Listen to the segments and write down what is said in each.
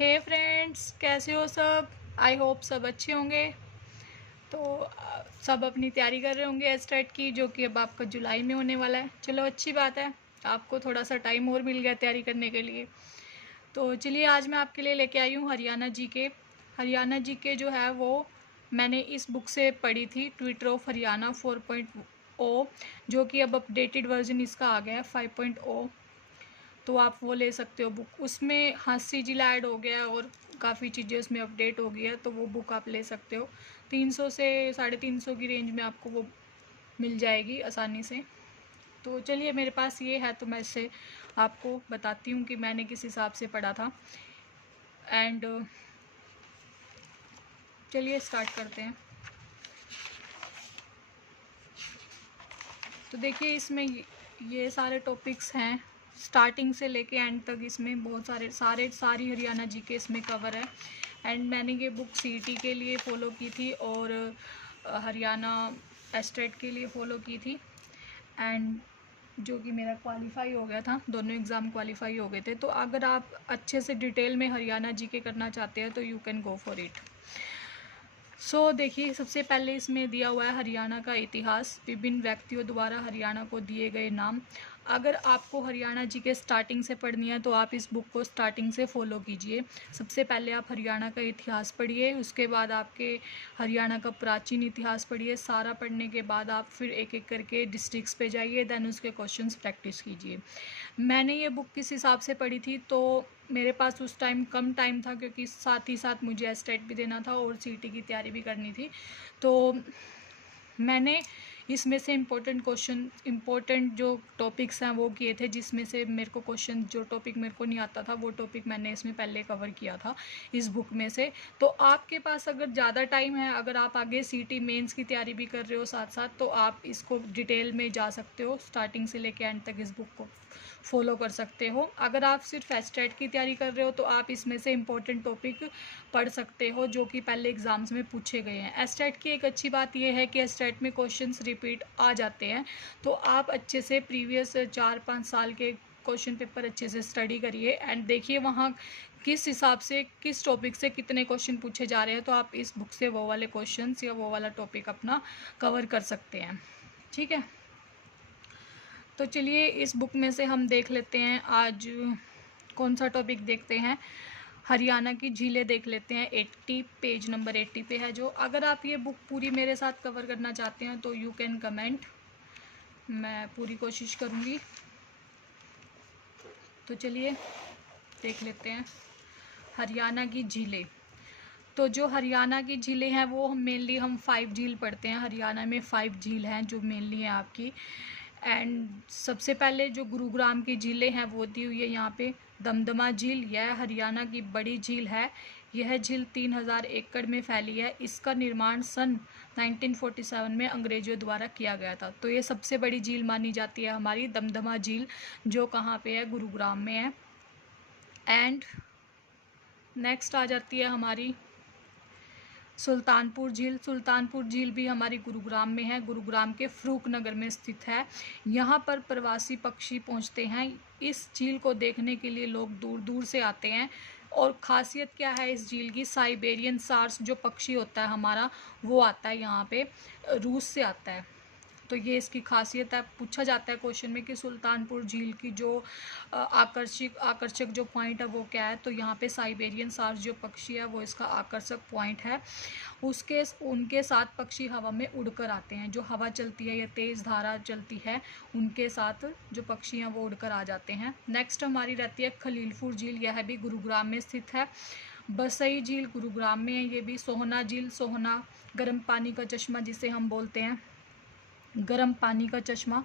हे friends, कैसे हो सब। आई होप सब अच्छे होंगे। तो सब अपनी तैयारी कर रहे होंगे एस्टेट की, जो कि अब आपका जुलाई में होने वाला है। चलो अच्छी बात है, आपको थोड़ा सा टाइम और मिल गया तैयारी करने के लिए। तो चलिए, आज मैं आपके लिए लेके आई हूँ हरियाणा जी के। हरियाणा जी के जो है वो मैंने इस बुक से पढ़ी थी, ट्विटर ऑफ हरियाणा 4.0, जो कि अब अपडेटेड वर्जन इसका आ गया है 5.0। तो आप वो ले सकते हो बुक। उसमें हंसी जिला ऐड हो गया और काफ़ी चीज़ें उसमें अपडेट हो गई है, तो वो बुक आप ले सकते हो। 300 से 350 की रेंज में आपको वो मिल जाएगी आसानी से। तो चलिए, मेरे पास ये है तो मैं इससे आपको बताती हूँ कि मैंने किस हिसाब से पढ़ा था। एंड चलिए स्टार्ट करते हैं। तो देखिए, इसमें ये सारे टॉपिक्स हैं, स्टार्टिंग से लेके एंड तक। इसमें बहुत सारी हरियाणा जी के इसमें कवर है। एंड मैंने ये बुक सीईटी के लिए फ़ॉलो की थी और हरियाणा एस्टेट के लिए फ़ॉलो की थी। एंड जो कि मेरा क्वालिफाई हो गया था, दोनों एग्ज़ाम क्वालिफाई हो गए थे। तो अगर आप अच्छे से डिटेल में हरियाणा जी के करना चाहते हैं तो you can go for it. देखिए, सबसे पहले इसमें दिया हुआ है हरियाणा का इतिहास, विभिन्न व्यक्तियों द्वारा हरियाणा को दिए गए नाम। अगर आपको हरियाणा जी के स्टार्टिंग से पढ़नी है तो आप इस बुक को स्टार्टिंग से फॉलो कीजिए। सबसे पहले आप हरियाणा का इतिहास पढ़िए, उसके बाद आपके हरियाणा का प्राचीन इतिहास पढ़िए। सारा पढ़ने के बाद आप फिर एक एक करके डिस्ट्रिक्ट्स पे जाइए, देन उसके क्वेश्चंस प्रैक्टिस कीजिए। मैंने ये बुक किस हिसाब से पढ़ी थी, तो मेरे पास उस टाइम कम टाइम था, क्योंकि साथ ही साथ मुझे एस्टेट भी देना था और सीटी की तैयारी भी करनी थी। तो मैंने इसमें से इम्पोर्टेंट जो टॉपिक्स हैं वो किए थे, जिसमें से मेरे को क्वेश्चन, जो टॉपिक मेरे को नहीं आता था वो टॉपिक मैंने इसमें पहले कवर किया था इस बुक में से। तो आपके पास अगर ज़्यादा टाइम है, अगर आप आगे सीटी मेंस की तैयारी भी कर रहे हो साथ साथ, तो आप इसको डिटेल में जा सकते हो, स्टार्टिंग से लेके एंड तक इस बुक को फॉलो कर सकते हो। अगर आप सिर्फ एस्टेट की तैयारी कर रहे हो तो आप इसमें से इम्पोर्टेंट टॉपिक पढ़ सकते हो, जो कि पहले एग्जाम्स में पूछे गए हैं। एस्टेट की एक अच्छी बात यह है कि एस्टेट में क्वेश्चंस रिपीट आ जाते हैं, तो आप अच्छे से प्रीवियस 4-5 साल के क्वेश्चन पेपर अच्छे से स्टडी करिए एंड देखिए वहाँ किस हिसाब से, किस टॉपिक से कितने क्वेश्चन पूछे जा रहे हैं। तो आप इस बुक से वो वाले क्वेश्चंस या वो वाला टॉपिक अपना कवर कर सकते हैं। ठीक है, तो चलिए इस बुक में से हम देख लेते हैं आज कौन सा टॉपिक देखते हैं। हरियाणा की झीलें देख लेते हैं। 80 पेज नंबर 80 पे है जो। अगर आप ये बुक पूरी मेरे साथ कवर करना चाहते हैं तो यू कैन कमेंट, मैं पूरी कोशिश करूँगी। तो चलिए देख लेते हैं हरियाणा की झीलें। तो जो हरियाणा की झीलें हैं वो मेनली हम 5 झील पढ़ते हैं। हरियाणा में 5 झील हैं जो मेनली हैं आपकी। एंड सबसे पहले जो गुरुग्राम की झीलें हैं वो दी हुई है यहाँ पे। दमदमा झील, यह हरियाणा की बड़ी झील है। यह झील 3000 एकड़ में फैली है। इसका निर्माण सन 1947 में अंग्रेजों द्वारा किया गया था। तो ये सबसे बड़ी झील मानी जाती है हमारी दमदमा झील, जो कहाँ पे है, गुरुग्राम में है। एंड नेक्स्ट आ जाती है हमारी सुल्तानपुर झील। सुल्तानपुर झील भी हमारी गुरुग्राम में है, गुरुग्राम के फरूक नगर में स्थित है। यहाँ पर प्रवासी पक्षी पहुँचते हैं। इस झील को देखने के लिए लोग दूर दूर से आते हैं। और ख़ासियत क्या है इस झील की, साइबेरियन सार्स जो पक्षी होता है हमारा, वो आता है यहाँ पे, रूस से आता है। तो ये इसकी खासियत है। पूछा जाता है क्वेश्चन में कि सुल्तानपुर झील की जो आकर्षक जो पॉइंट है वो क्या है, तो यहाँ पे साइबेरियन सार्स जो पक्षी है वो इसका आकर्षक पॉइंट है। उनके साथ पक्षी हवा में उड़कर आते हैं। जो हवा चलती है या तेज़ धारा चलती है, उनके साथ जो पक्षी हैं वो उड़कर आ जाते हैं। नेक्स्ट हमारी रहती है खलीलपुर झील। यह भी गुरुग्राम में स्थित है। बसई झील गुरुग्राम में है ये भी। सोहना झील, सोहना गर्म पानी का चश्मा जिसे हम बोलते हैं, गर्म पानी का चश्मा,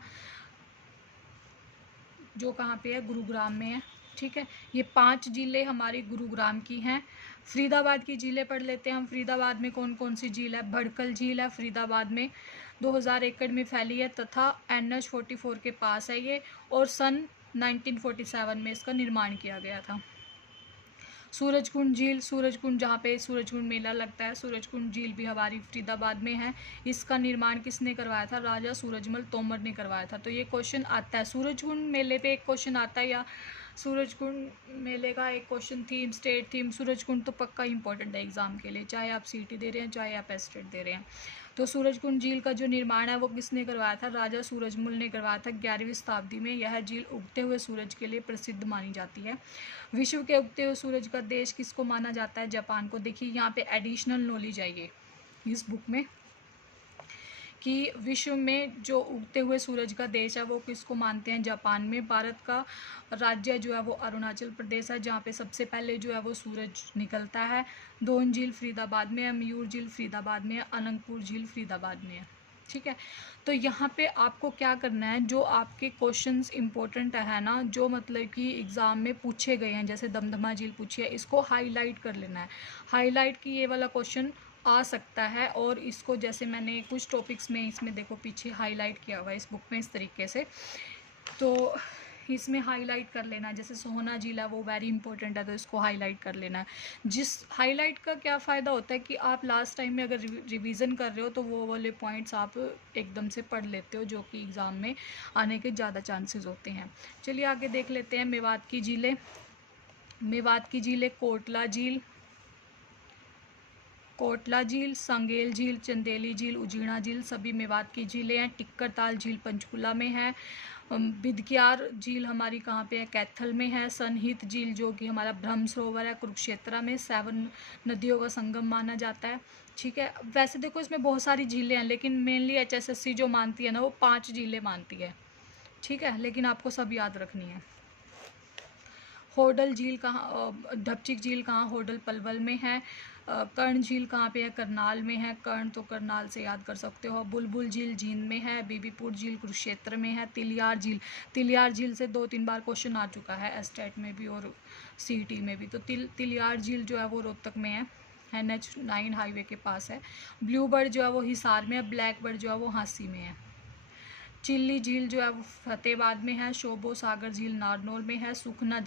जो कहाँ पे है, गुरुग्राम में है। ठीक है, ये 5 झीलें हमारी गुरुग्राम की हैं। फरीदाबाद की झीलें पढ़ लेते हैं हम। फरीदाबाद में कौन कौन सी झील है। भड़कल झील है फरीदाबाद में, 2000 एकड़ में फैली है तथा NH 44 के पास है ये, और सन 1947 में इसका निर्माण किया गया था। सूरजकुंड झील, सूरजकुंड जहाँ पे सूरजकुंड मेला लगता है, सूरजकुंड झील भी हमारी फरीदाबाद में है। इसका निर्माण किसने करवाया था, राजा सूरजमल तोमर ने करवाया था। तो ये क्वेश्चन आता है, सूरजकुंड मेले पे एक क्वेश्चन आता है, या सूरजकुंड मेले का एक question theme, state theme. Surajkund तो पक्का इंपॉर्टेंट है एग्ज़ाम के लिए, चाहे आप सीटी दे रहे हैं चाहे आप एस्टेट दे रहे हैं। तो सूरजकुंड झील का जो निर्माण है वो किसने करवाया था? राजा सूरजमल ने करवाया था 11वीं शताब्दी में। यह झील उगते हुए सूरज के लिए प्रसिद्ध मानी जाती है। विश्व के उगते हुए सूरज का देश किसको माना जाता है? जापान को। देखिए यहाँ पे एडिशनल नॉलेज है ये इस बुक में कि विश्व में जो उगते हुए सूरज का देश है वो किसको मानते हैं? जापान में। भारत का राज्य जो है वो अरुणाचल प्रदेश है, जहाँ पे सबसे पहले जो है वो सूरज निकलता है। दोन झील फरीदाबाद में है, मयूर झील फरीदाबाद में है, अनंतपुर झील फरीदाबाद में है। ठीक है, तो यहाँ पे आपको क्या करना है, जो आपके क्वेश्चंस इंपॉर्टेंट है ना, जो मतलब कि एग्ज़ाम में पूछे गए हैं, जैसे दमदमा झील पूछी है, इसको हाईलाइट कर लेना है। हाईलाइट की ये वाला क्वेश्चन आ सकता है, और इसको जैसे मैंने कुछ टॉपिक्स में इसमें देखो पीछे हाईलाइट किया हुआ है इस बुक में इस तरीके से, तो इसमें हाईलाइट कर लेना है। जैसे सोहना झील है वो वेरी इंपॉर्टेंट है, तो इसको हाईलाइट कर लेना है। जिस हाईलाइट का क्या फ़ायदा होता है कि आप लास्ट टाइम में अगर रिवीजन कर रहे हो तो वो वाले पॉइंट्स आप एकदम से पढ़ लेते हो, जो कि एग्ज़ाम में आने के ज़्यादा चांसेस होते हैं। चलिए आगे देख लेते हैं मेवात की झीलें। मेवात की झीलें कोटला झील, संगेल झील, चंदेली झील, उजीना झील सभी मेवात की झीलें हैं। टिक्करताल झील पंचकुला में है। बिदक्यार झील हमारी कहाँ पे है? कैथल में है। सनहित झील जो कि हमारा ब्रह्म सरोवर है कुरुक्षेत्र में, 7 नदियों का संगम माना जाता है। ठीक है, वैसे देखो इसमें बहुत सारी झीलें हैं, लेकिन मेनली HSSC जो मानती है ना वो 5 झीलें मानती है। ठीक है, लेकिन आपको सब याद रखनी है। होडल झील कहाँ, ढपचिक झील कहाँ? होडल पलवल में है। कर्ण झील कहाँ पे है? करनाल में है। कर्ण तो करनाल से याद कर सकते हो। बुलबुल झील जींद में है। बीबीपुर झील कुरुक्षेत्र में है। तिलियार झील से 2-3 बार क्वेश्चन आ चुका है एस्टेट में भी और CET में भी। तो तिलियार झील जो है वो रोहतक में है, NH9 हाईवे के पास है। ब्लू बर्ड जो है वो हिसार में है। ब्लैक बर्ड जो है वो हांसी में है। चिल्ली झील जो है वो फतेहाबाद में है। शोभो सागर झील नारनौल में है। सुखना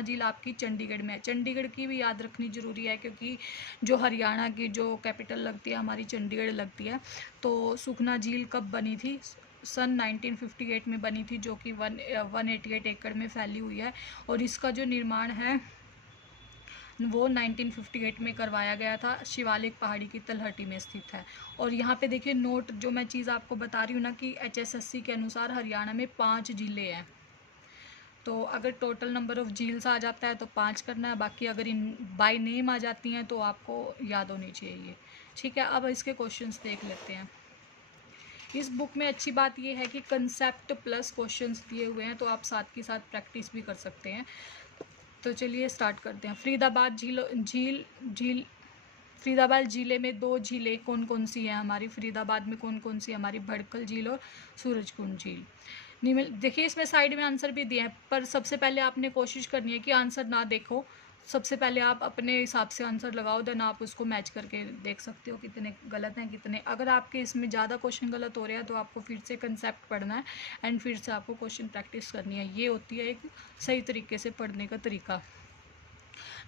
झील आपकी चंडीगढ़ में है। चंडीगढ़ की भी याद रखनी ज़रूरी है, क्योंकि जो हरियाणा की जो कैपिटल लगती है हमारी चंडीगढ़ लगती है। तो सुखना झील कब बनी थी? सन 1958 में बनी थी, जो कि 188 एकड़ में फैली हुई है। और इसका जो निर्माण है वो 1958 में करवाया गया था। शिवालिक पहाड़ी की तलहटी में स्थित है। और यहाँ पे देखिए नोट, जो मैं चीज़ आपको बता रही हूँ ना कि HSSC के अनुसार हरियाणा में 5 ज़िले हैं। तो अगर टोटल नंबर ऑफ झील्स आ जाता है तो 5 करना है, बाकी अगर इन बाय नेम आ जाती हैं तो आपको याद होनी चाहिए। ठीक है, अब इसके क्वेश्चंस देख लेते हैं। इस बुक में अच्छी बात यह है कि कंसेप्ट प्लस क्वेश्चंस दिए हुए हैं, तो आप साथ के साथ प्रैक्टिस भी कर सकते हैं। तो चलिए स्टार्ट करते हैं। फरीदाबाद ज़िले में 2 झीलें कौन कौन सी हैं हमारी? फरीदाबाद में कौन कौन सी? हमारी भड़कल झील और सूरजकुंड झील। देखिए इसमें साइड में आंसर भी दिए हैं, पर सबसे पहले आपने कोशिश करनी है कि आंसर ना देखो, सबसे पहले आप अपने हिसाब से आंसर लगाओ, देन आप उसको मैच करके देख सकते हो कितने गलत हैं कितने। अगर आपके इसमें ज़्यादा क्वेश्चन गलत हो रहे हैं तो आपको फिर से कंसेप्ट पढ़ना है एंड फिर से आपको क्वेश्चन प्रैक्टिस करनी है। ये होती है एक सही तरीके से पढ़ने का तरीका।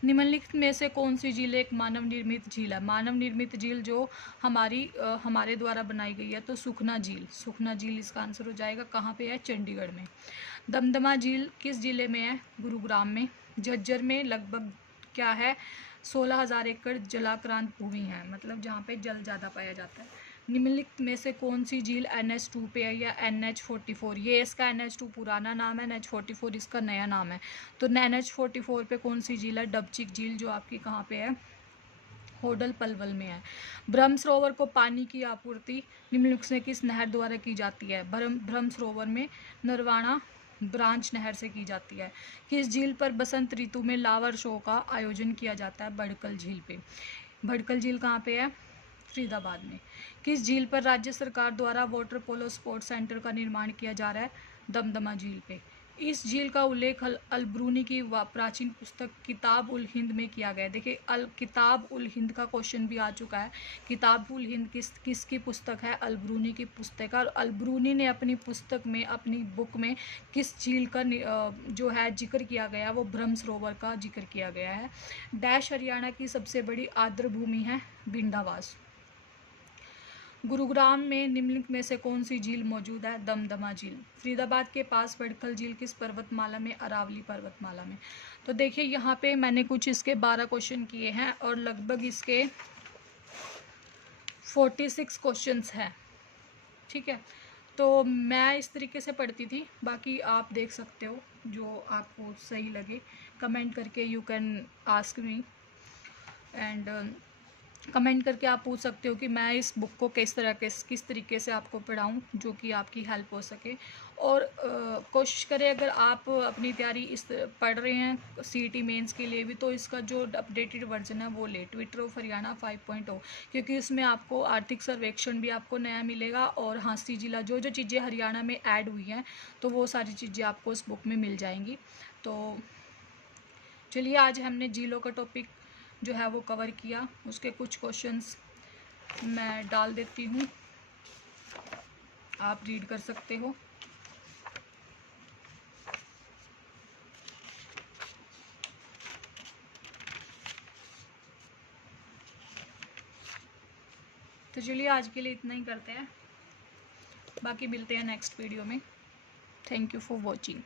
निम्नलिखित में से कौन सी झील एक मानव निर्मित झील है? मानव निर्मित झील जो हमारे द्वारा बनाई गई है, तो सुखना झील इसका आंसर हो जाएगा। कहाँ पे है? चंडीगढ़ में। दमदमा झील किस जिले में है? गुरुग्राम में। झज्जर में लगभग क्या है? 16,000 एकड़ जलाक्रांत भूमि है, मतलब जहाँ पे जल ज़्यादा पाया जाता है। निम्नलिखित में से कौन सी झील NH2 पे है या NH44? ये इसका NH2 पुराना नाम है, NH44 इसका नया नाम है। तो NH44 पे कौन सी झील है? डबचिक झील, जो आपकी कहाँ पे है? होडल पलवल में है। ब्रह्म सरोवर को पानी की आपूर्ति निम्नलिखित से किस नहर द्वारा की जाती है? ब्रह्म सरोवर में नरवाणा ब्रांच नहर से की जाती है। किस झील पर बसंत ऋतु में लावर शो का आयोजन किया जाता है? भड़कल झील पे। भड़कल झील कहाँ पे है? फरीदाबाद में। किस झील पर राज्य सरकार द्वारा वाटर पोलो स्पोर्ट्स सेंटर का निर्माण किया जा रहा है? दमदमा झील पे। इस झील का उल्लेख अलब्रूनी की प्राचीन पुस्तक किताब उल हिंद में किया गया है। देखिए किताब उल हिंद का क्वेश्चन भी आ चुका है। किताब उल हिंद किसकी पुस्तक है? अलब्रूनी की पुस्तक है। और अलब्रूनी ने अपनी पुस्तक में, अपनी बुक में किस झील का जो है जिक्र किया गया है? वो ब्रह्म सरोवर का जिक्र किया गया है। डैश हरियाणा की सबसे बड़ी आर्द्र भूमि है? भिंडावास। गुरुग्राम में निम्नलिखित में से कौन सी झील मौजूद है? दमदमा झील। फरीदाबाद के पास बड़खल झील किस पर्वतमाला में? अरावली पर्वतमाला में। तो देखिए यहाँ पे मैंने कुछ इसके 12 क्वेश्चन किए हैं और लगभग इसके 46 क्वेश्चंस हैं। ठीक है, तो मैं इस तरीके से पढ़ती थी, बाकी आप देख सकते हो जो आपको सही लगे। कमेंट करके you can ask me and comment करके आप पूछ सकते हो कि मैं इस बुक को किस तरीके से आपको पढ़ाऊँ जो कि आपकी हेल्प हो सके। और कोशिश करें, अगर आप अपनी तैयारी पढ़ रहे हैं सीईटी मेंस के लिए भी, तो इसका जो अपडेटेड वर्जन है वो ले, ट्विटर ऑफ हरियाणा 5.0, क्योंकि उसमें आपको आर्थिक सर्वेक्षण भी आपको नया मिलेगा और हाँसी जिला जो जो चीज़ें हरियाणा में ऐड हुई हैं तो वो सारी चीज़ें आपको उस बुक में मिल जाएंगी। तो चलिए, आज हमने झीलों का टॉपिक जो है वो कवर किया। उसके कुछ क्वेश्चंस मैं डाल देती हूँ, आप रीड कर सकते हो। तो चलिए, आज के लिए इतना ही करते हैं, बाकी मिलते हैं नेक्स्ट वीडियो में। Thank you for watching.